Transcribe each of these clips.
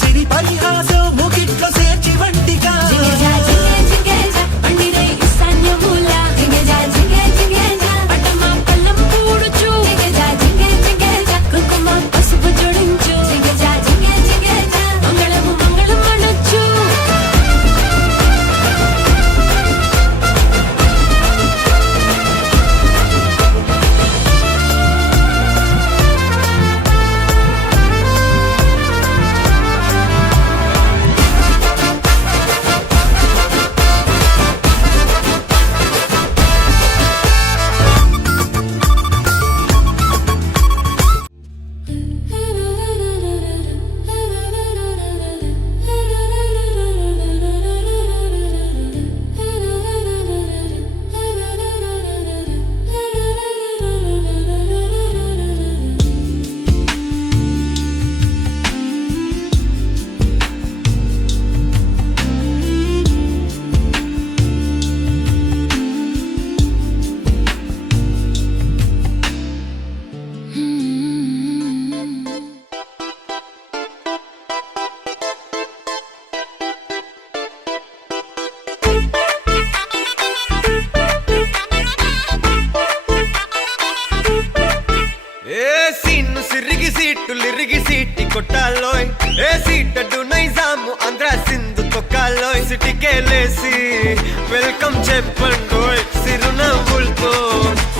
సిరి పరిహాసం ముగిట్లో చేర్చి వంటిగా సిరిగి సీటి కొట్టాలోయ్ ఏ సీటడు నైజాము ఆంధ్ర సింధు తొక్కాలోయ్ సిటీకేలేసి వెల్కమ్ చెప్పండోయ్ సిరునవ్వులతో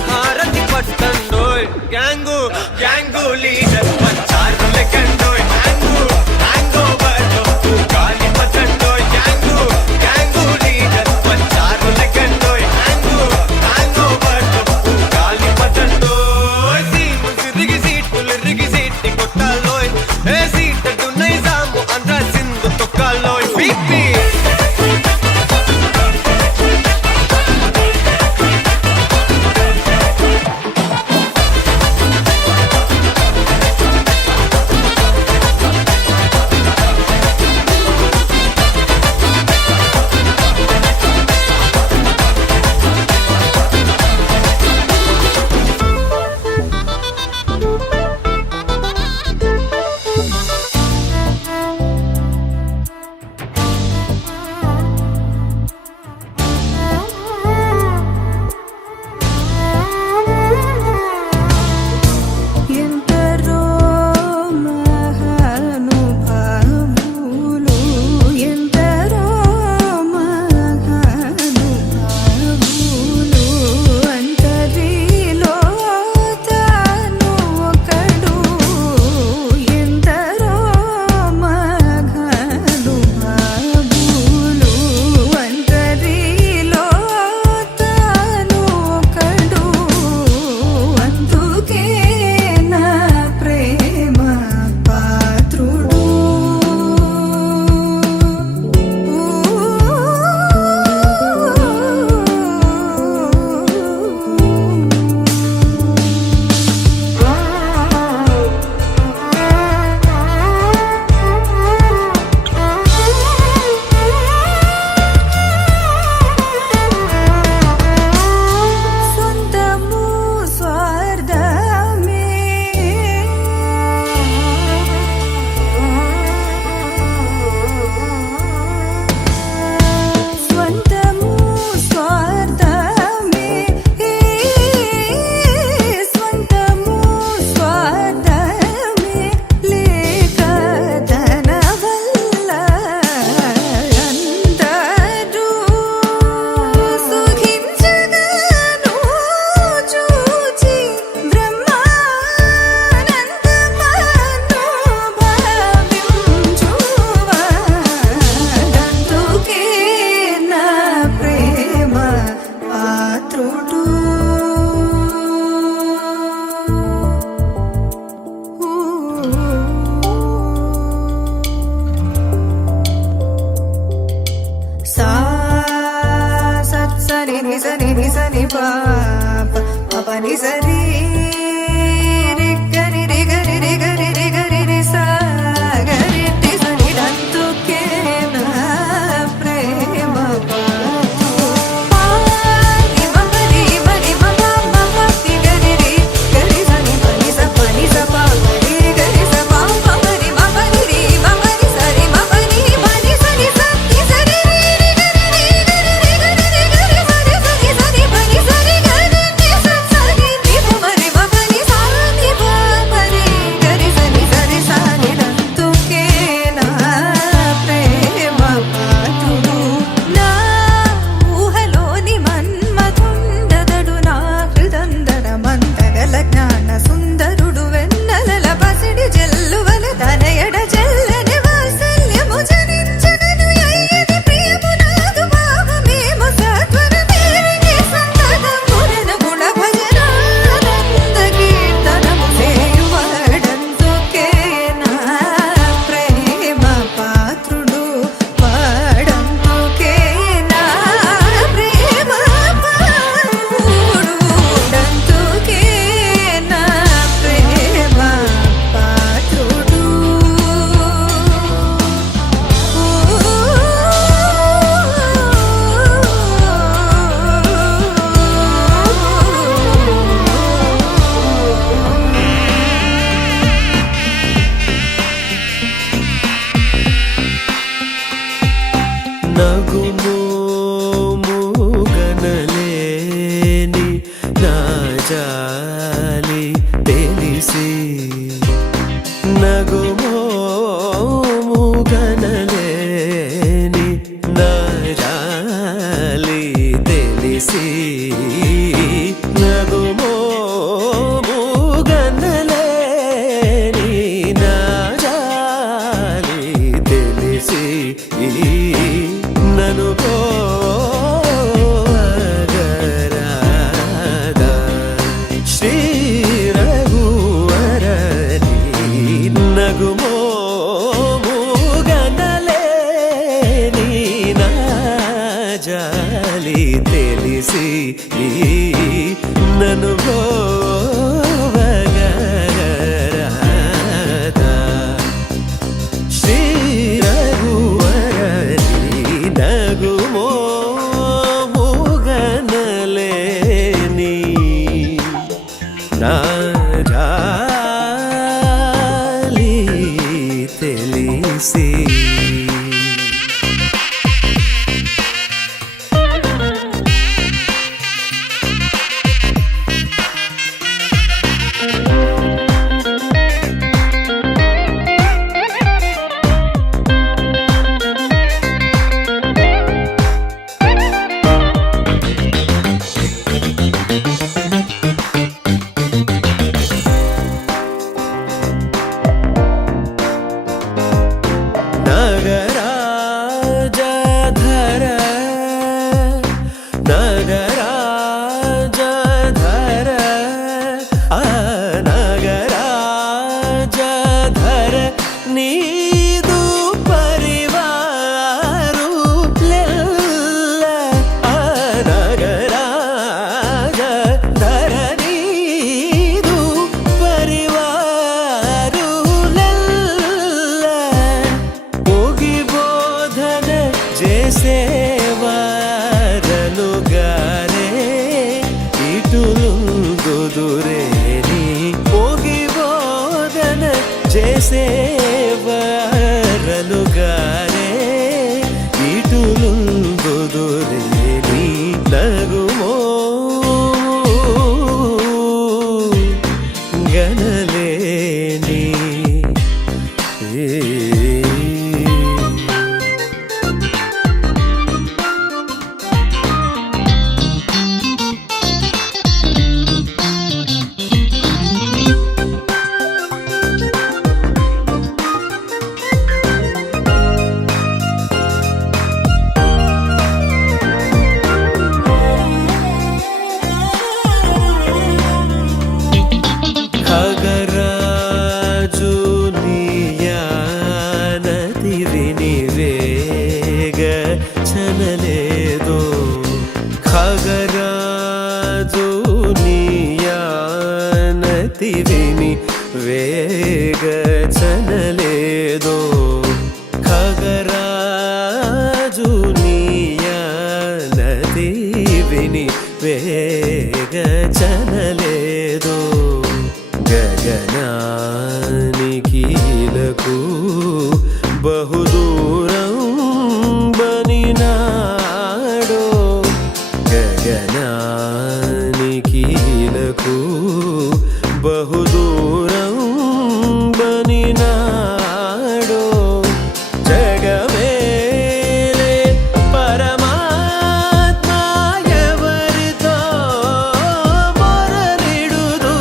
హారతి పట్టండోయ్ గ్యాంగు గ్యాంగు లీడర్ పంచారు లెక్కండోయ్ హ్యాంగు హ్యాంగ్ ఓవర్ గాలి పట్టండోయ్ గ్యాంగు గ్యాంగు లీడర్ పంచారు లెక్కండోయ్ హ్యాంగు హ్యాంగ్ ఓవర్ గాలి పట్టండోయ్ సీము సిరిగి సీటులు రిగి సీటి కొట్టాలోయ్ ఏ సీటడు నైజాము ఆంధ్ర సింధు తొక్కాలోయ్ పీపీ నగుమోముగనలేని నా జాలి తెలిసి నగుమోముగనలేని నా జాలి తెలిసి నగుమోముగనలేని నా జాలి తెలిసి నను పోగరాదా శ్రీ రఘువరని నగుమోముగనలేని నా జాలి తెలిసి నను పోగరాదా శ్రీ నగుమోముగనలేని నా జాలి తెలిసి ధరణిని వేగచనలేదో గగనానికీలకు బహుదూరం బనినాడో గగనానికీలకు బహుదూరం బనినాడో జగమేలే పరమాత్మ ఎవరితో మొరలిడుదు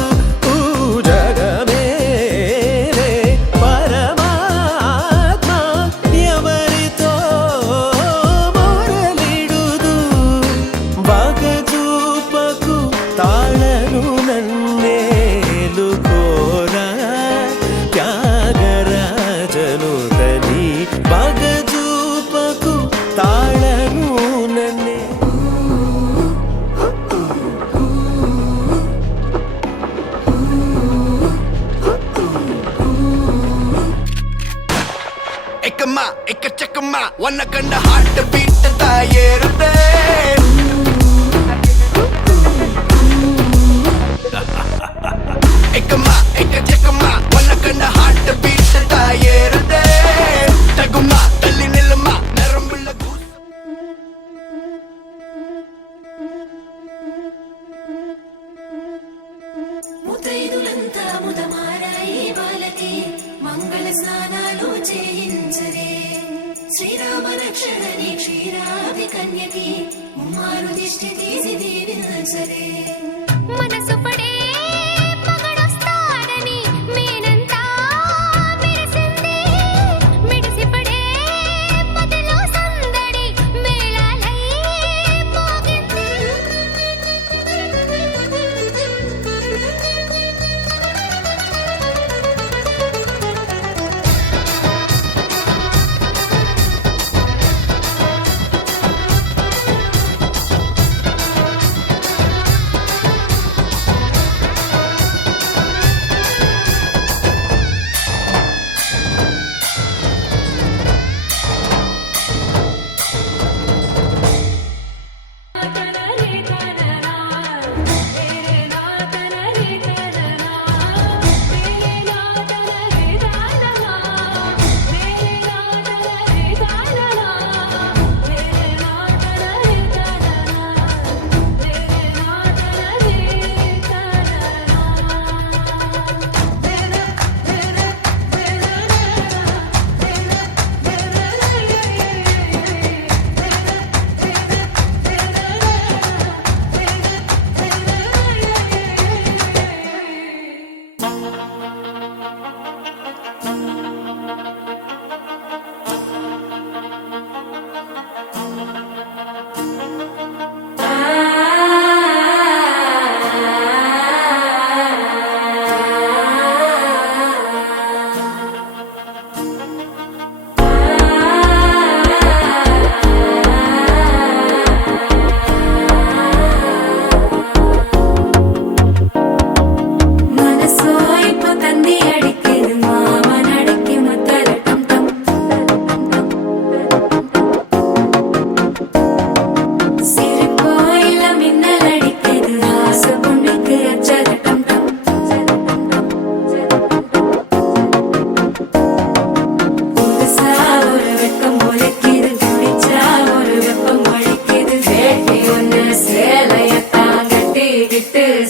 జగమేలే పరమాత్మ ఎవరితో మొరలిడుదు బగజూపకు తాళను నన్నేలుకోరా త్యాగరాజను తని బగజూపకు తాళను నన్నే ಎಕ್ಕಮ್ಮ ಎಕ್ಕ ಚಕ್ಕಮ್ಮ ಒನ್ನ ಕಂಡ ಹಾರ್ಟ್ ಬೀಟ್ ಏರುತ್ತೆ ಎಕ್ಕಮ್ಮ ಎಕ್ಕ ಚಕ್ಕಮ್ಮ ಒನ್ನ ಕಂಡ ಹಾರ್ಟ್ ಬೀಟ್ ಏರುತ್ತೆ ತಗುಮ್ಮ ತಲ್ಲಿ ನಿಲ್ಲಮ್ಮ ನರಂಬುಳ್ಳ ముతైదులంతా ముదమారాయి బాలకి మంగళ స్నానాలు చేయించరే శ్రీరామ రక్షణని క్షీరాభి కన్యకి ముమ్మారు దిష్టి తీసి దీవించరే మనసు పడే మగడొస్తాడని మేనంతా మెరిసింది మిడిసి పడే మదిలో సందడి మేళాలై మోగింది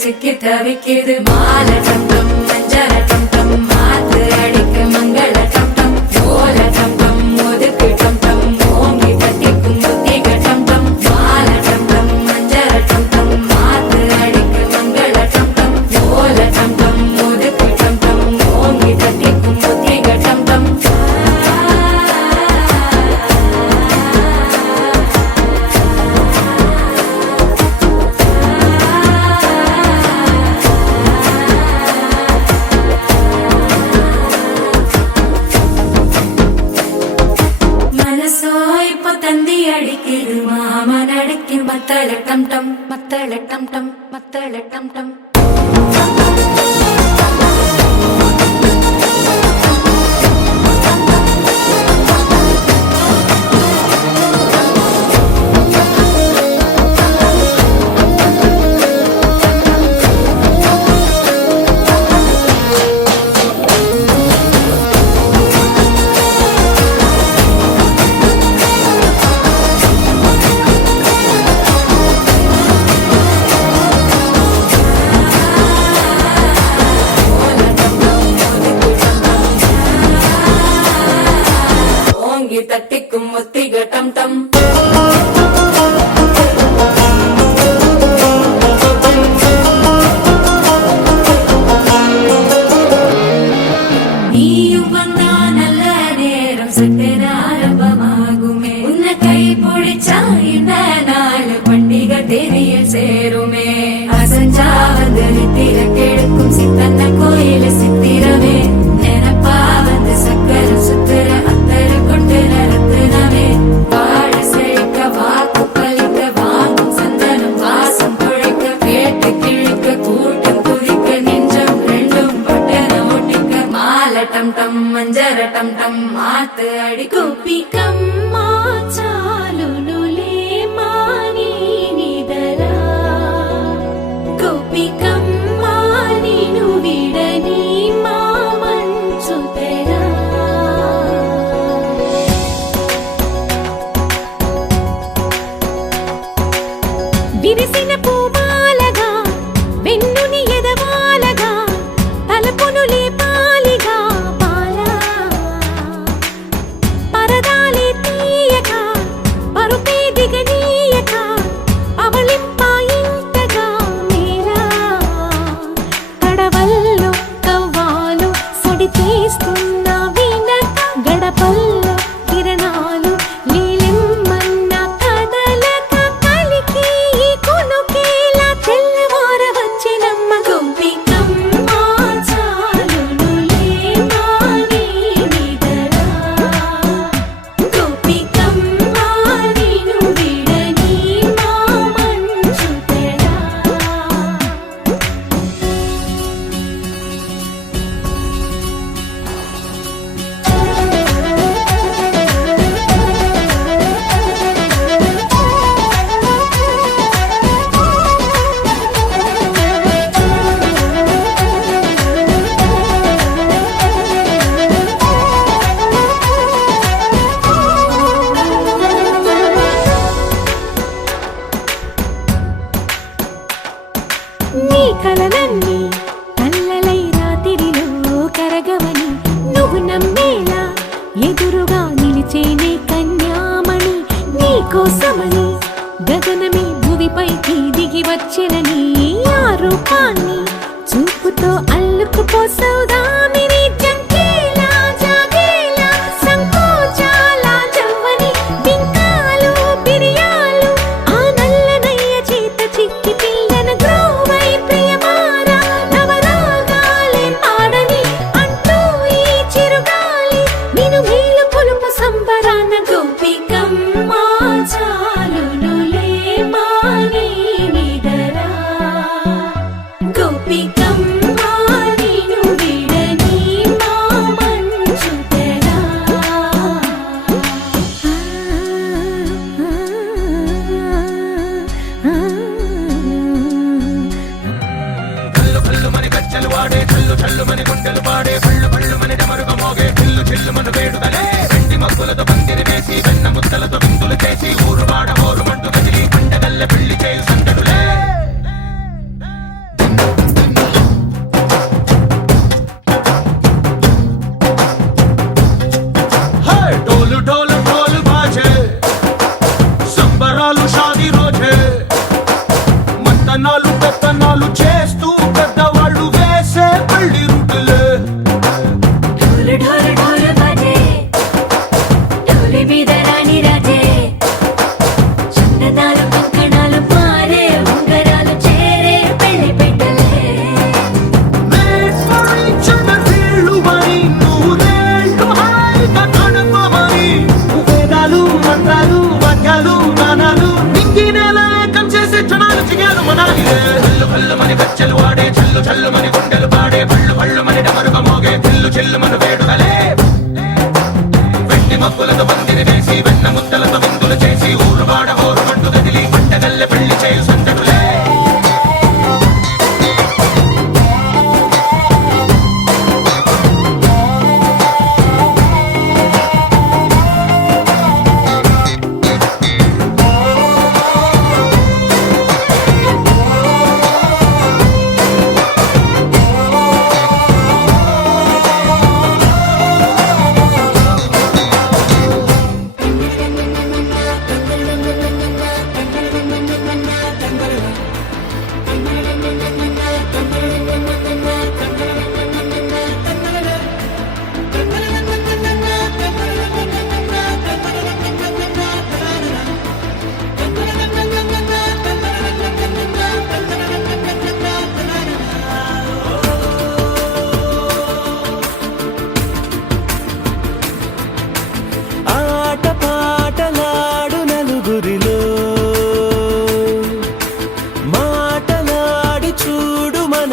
சிக்கி தவிக்குது மாலை டம்டம் மஞ்சள டம்டம் மாத்து அடிக்க மங்கள டம்டம் ஓல டம்டம் ஒதுக்கு டம்டம் ஓங்கி தட்டிக்கும் புத்திக டம்டம் மாலை டம்டம் மஞ்சள டம்டம் மாத்து அடிக்க மங்கள டம்டம் ஓல டம்டம் ஒதுக்கு டம்டம் ஓங்கி தட்டிக்கும் புத்திக டம்டம் மத்தள டம் டம் மத்தள டம் டம் மத்தள டம் டம் தேனியில் சேருமே அசஞ்சா வந்து நித்திர கெடுக்கும் சித்தன்ன கோயில சித்திரமே நினப்பா வந்து சக்கர சுத்திர அத்தர கொண்டு நடத்துனவே வாழ செழிக்க வாக்கு பலிக்க வாங்கும் சந்தனம் வாசம் குழைக்க கேட்டு கிழிக்க கூட்டம் குதிக்க நெஞ்சம் ரெண்டும் பட்டன ஒட்டிக்க மாலை டம் டம் மஞ்சர டம் டம் மாத்து அடி குப்பிக்கம்மா చాలునులే మాని నిదరా గోపికమ్మా నిను విడని మా మంచు తెరా విరిసిన పూమాలగా వెన్నుని ఎదవాలగా తలపును లేపాలిగా బాలా పరదాలే తీయక పరుపే దిగనీయక అవళింపాయింతగా మేరా కడవల్లో కవ్వాలు సడి చేస్తున్న వినక గడపల్లో కిరణాలు నీలిమ్మన్న కదలక కలికి ఈ కొనుకేలా తెల్లవార వచ్చినమ్మ గోపికమ్మ చాలునులే మాని నిదరా గోపికమ్మ నిను విడని మా మంచు తెరా నీ కలలన్నీ కల్లలై రాత్రిలో కరగవని నువ్వు నమ్మేలా ఎదురుగా నిలిచేనే కన్యామణి నీ కోసమని గగనమే భువిపైకి దిగి వచ్చెనని ఆ రూపాన్ని చూపుతో అల్లుకుపోసౌదామిని జంకేలా జాగేలా సంకోచాల జవ్వని బింకాలు బిరియాలు ఆ నల్లనయ్య చేత చిక్కి పిల్లన గ్రోవై ప్రియమార నవరాగాలే పాడని అంటూ ఈ చిరుగాలి నిను మేలు పొలుపు సంబరాన గోపికమ్మ చాలునులే మాని నిదరా గోపికమ్మ నిను విడని మా మంచు తెరా కల్లు కల్లు మని గజ్జలు వాడే కల్లు చల్లు మని గుండెలు పాడే కళ్ళు కళ్ళు మని డమరుగ మోగే చిల్లు చిల్లు మన వేడుదలే వెండి మగ్గులతో పందిరి వేసి వెన్న ముద్దలతో విందులు చేసి ఊరు వాడ ఊరు మంటు కదిలి పండగల్ల పెళ్లి చేయు సందడులే డోలు డోలు ఢోలు బాజే సంబరాలు షాదీ రోజే మంతనాలు పెత్తనాలు చేస్తూ పెద్దవాళ్ళు వేసే పెళ్లి రుటులే ढोल ढोल ढोल बजे ढोली మీద రాణి రాజే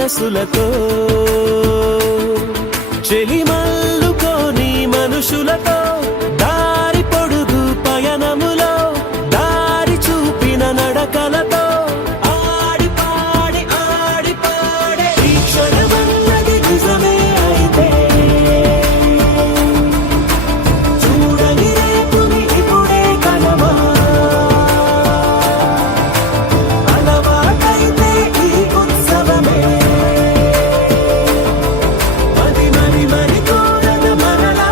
మనసులతో చెలిమల్లుకోని మనుషులతో దారి పొడుగు పయనములో దారి చూపిన నడకలతో ఆడి పాడే ఈ క్షణమన్నది నిజమే అయితే చూడని రేపుని ఇప్పుడే కలవా అలవాటైతే ఈ ఉత్సవమే మరి కోరద మరలా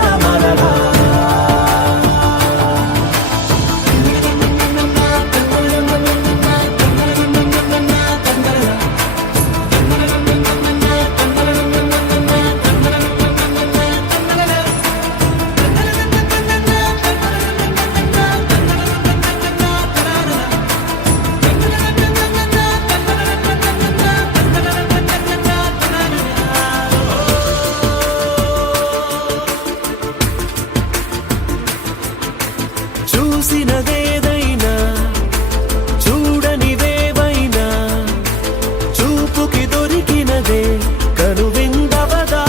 చూసినదేదైనా చూడనివేవైనా చూపుకి దొరికినదే కనువిందవదా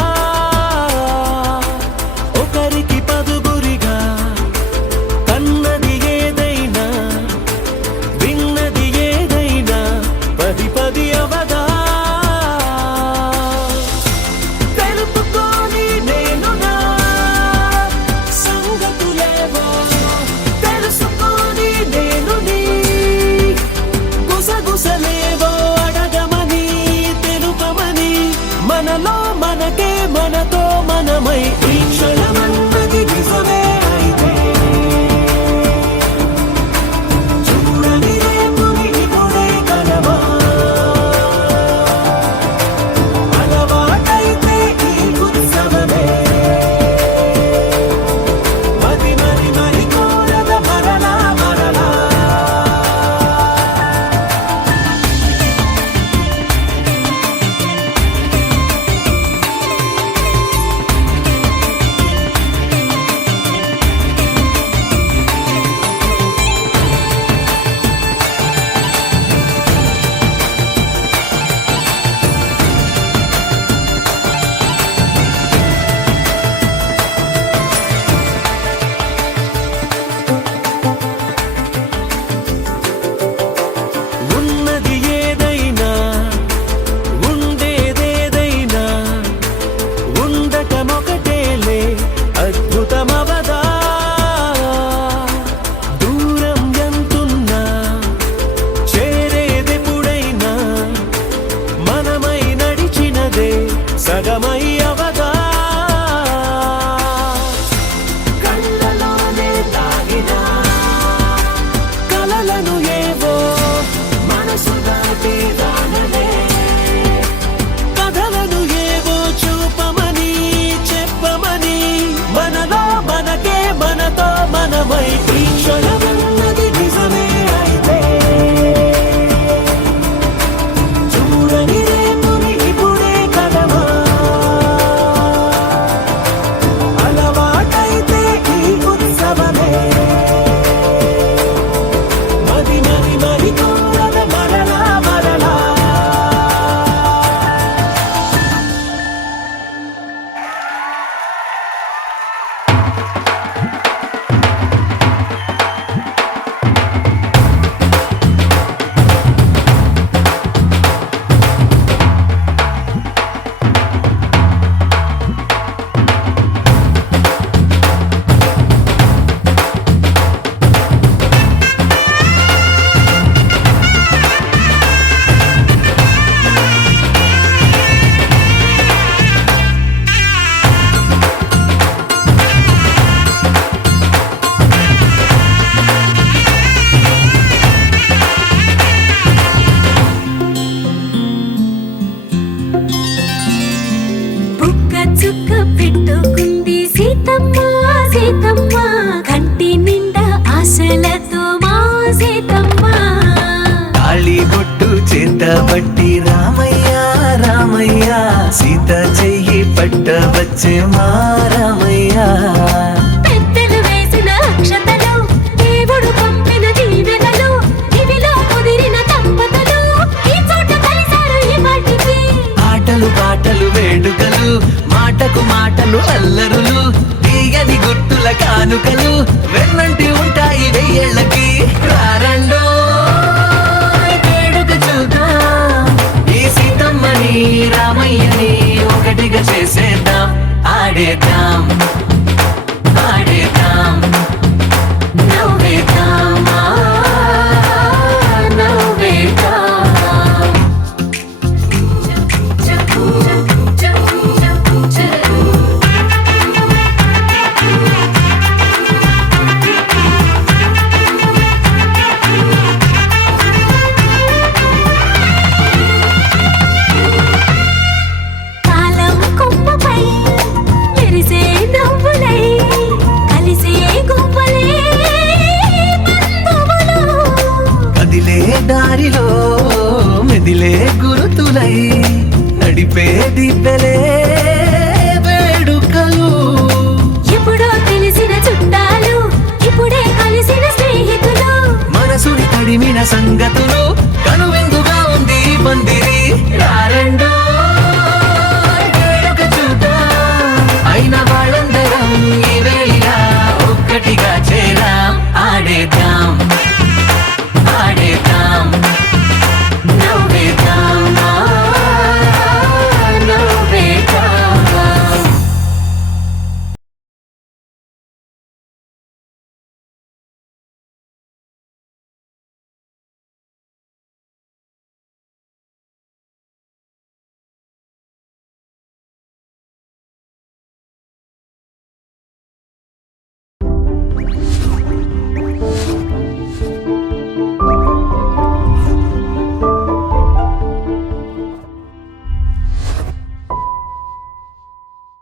ఒకరికి పదుగురిగా కన్నది ఏదైనా విన్నది ఏదైనా పది అవదా తెలుపుకోని నేను నా సంగతులేవో తెలుసుకొని నేను నీ గుసగుసలేవో అడగమని తెలుపమని మనలో మనకే మనతో మనమై ఈ క్షణమన్నది నిజమే అయితే చూడని రేపుని ఇప్పుడే కలవా అలవాటైతే ఈ ఉత్సవమే మరి కోరద మరలా ఉన్నది ఏదైనా ఉండేదేదైనా ఉండటమొకటేలే అద్భుతమవదా దూరం ఎంతున్నా చేరేదెప్పుడైనా మనమై నడిచినదే సగమై అవదా కళ్ళలోనే తాగినా కలలను ఏవో మనసు దాటి రానలే కథలను ఏవో చూపమని చెప్పమని మనలో మనకే మనతో మనమై ఈ క్షణమన్నది నిజమే అయితే చూడని రేపుని ఇప్పుడే కలవా అలవాటైతే ఈ ఉత్సవమే మరి కోరద మరలా బుక్క చుక్క పెట్టుకుంది సీతమ్మ సీతమ్మ కంటి నిండా ఆశలతో మా సీతమ్మ తాళి బొట్టు చేత బట్టి రామయ్య రామయ్య సీత చెయ్యి పట్ట వచ్చే మా రామయ్య పెద్దలు వేసిన అక్షతలు దేవుడు పంపిన దీవెనలు ఇవిలో కుదిరిన దంపతులు ఈ చోట కలిసారు ఈ వాటికి ఆడి ఆటలు అల్లరులు తీయని గుర్తుల కానుకలు వెన్నంటి ఉంటాయి వెయ్యేళ్ళకి రారండో వేడుక చూద్దాం ఈ సీతమ్మని రామయ్యని ఒకటిగా చేసేద్దాం ఆడేద్దాం ఆడేద్దాం నవ్వేద్దాం నవ్వేద్దాం కాలం కొమ్మపై మెరిసే నవ్వులై కలిసే గుంపులే బంధువులు కదిలే దారిలో మెదిలే గురుతులై నడిపే దిబ్బెలే వేడుకలు ఎప్పుడో తెలిసిన చుట్టాలు ఇప్పుడే కలిసిన స్నేహితులు మనసుని తడిమిన సంగతులు